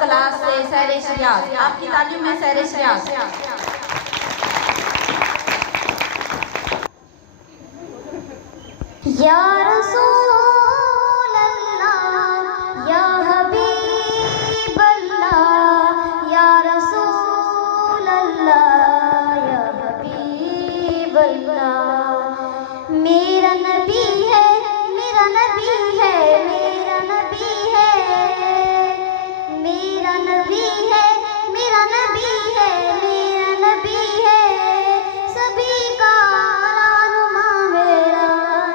Class سے سیر ریاض، آپ کی تعلیم میں سیر ریاض۔ یا رسول اللہ یا حبیب اللہ، یا رسول اللہ یا حبیب اللہ، میرا نبی ہے، میرا نبی ہے، میرا نبی ہے، میرا نبی ہے، میرا نبی ہے، میرا نبی ہے، سبھی کا رہنما میرا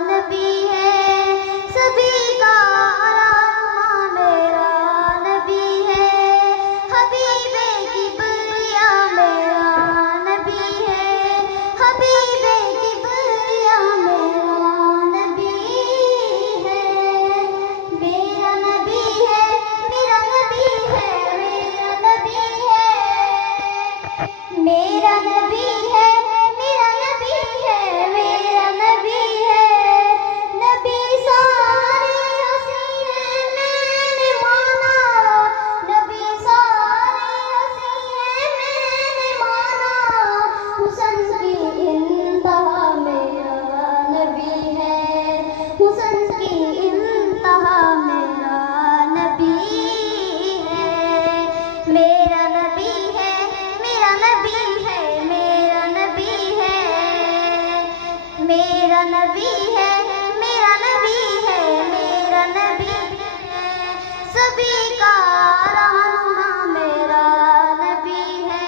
نبی ہے، سبھی کا رہنما میرا نبی ہے، حبیب کبریا میرا نبی ہے، حبیب کبریا میرا نبی ہے، میرا نبی ہے، میرا نبی ہے، میرا نبی ہے، میرا نبی ہے، میرا نبی ہے، میرا نبی ہے، نبی سارے اسی ہیں میں نے مانا، نبی سارے اسی ہیں میں نے مانا، حسن کی انتہا میرا نبی ہے، حسن کی انتہا میرا نبی ہے، میرا نبی ہے، میرا نبی ہے، میرا نبی ہے، میرا نبی ہے، میرا نبی ہے، میرا نبی ہے، سبھی کا رہنما میرا نبی ہے،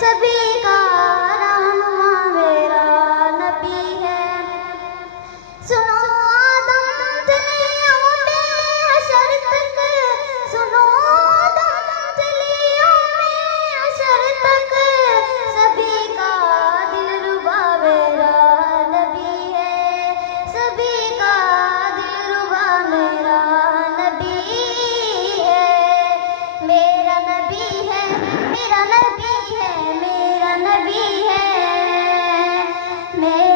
سبھی کا رہنما میرا نبی ہے، سنو آدم چلے اونٹے حشر تک، سنو آدم چلے اونٹے حشر تک، سبھی کا دلربا میرا نبی ہے، سبھی کا دلربا میرا نبی ہے، میرا نبی ہے، میرا نبی ہے، میرا نبی ہے، میرا